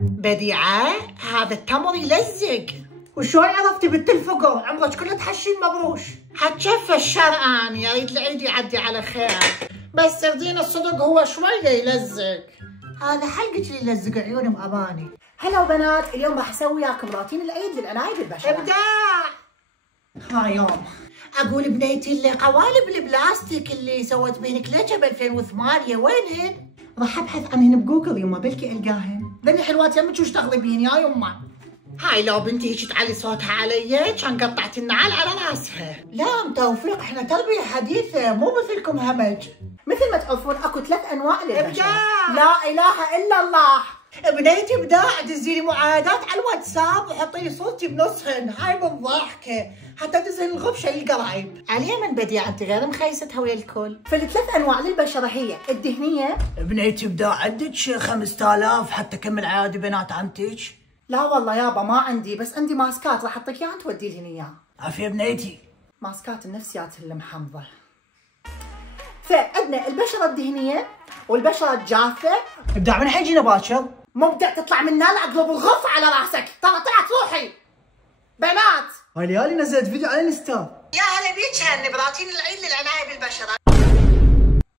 بديعة هذا التمر يلزق. وشلون عرفتي بنت الفقر؟ عمرك كله تحشين مبروش. حتشفى الشرقان، يا ريت العيد يعدي على خير. بس سردين الصدق هو شوية يلزق. هذا حلقك اللي يلزق عيوني بأماني. هلا وبنات، اليوم راح اسوي وياكم روتين العيد للعناية بالبشرة. ابداع. ها يوم اقول بنيتي اللي قوالب البلاستيك اللي سوت بهن كليتشه ب 2008 وينهن؟ راح ابحث عنهن بجوجل يما بلكي القاهن. ذني حلوات يمك وش تاخذي بهن يا يما؟ هاي لو بنتي هيك تعلي صوتها علي كان قطعت النعال على راسها. لا ام توفيق، احنا تربيه حديثه مو مثلكم همج. مثل ما تعرفون اكو 3 انواع للبشرة. ابداع. لا اله الا الله. بنيتي ابداع، دزي لي معايدات على الواتساب وحطي لي صورتي بنصهن، هاي بالضحكه حتى تزهن الغبشه للقرايب. علي من بديعه انت غير مخيستها ويا الكل. فال3 انواع للبشرة هي الدهنية. بنيتي ابداع، عندك 5000 حتى كمل عادي بنات عمتك؟ لا والله يابا ما عندي، بس عندي ماسكات راح اعطيك اياها تودي لهن اياها. عافيه بنيتي. ماسكات النفسيات المحمضة. فعندنا البشرة الدهنية والبشرة الجافة. ابداع من حيجينا باكر؟ مبدع تطلع من نال اقلب الغف على راسك، ترى طلعت روحي. بنات هاي ليالي نزلت فيديو على الانستا. يا هلا بيك، هالنبراتين العيد للعناية بالبشرة.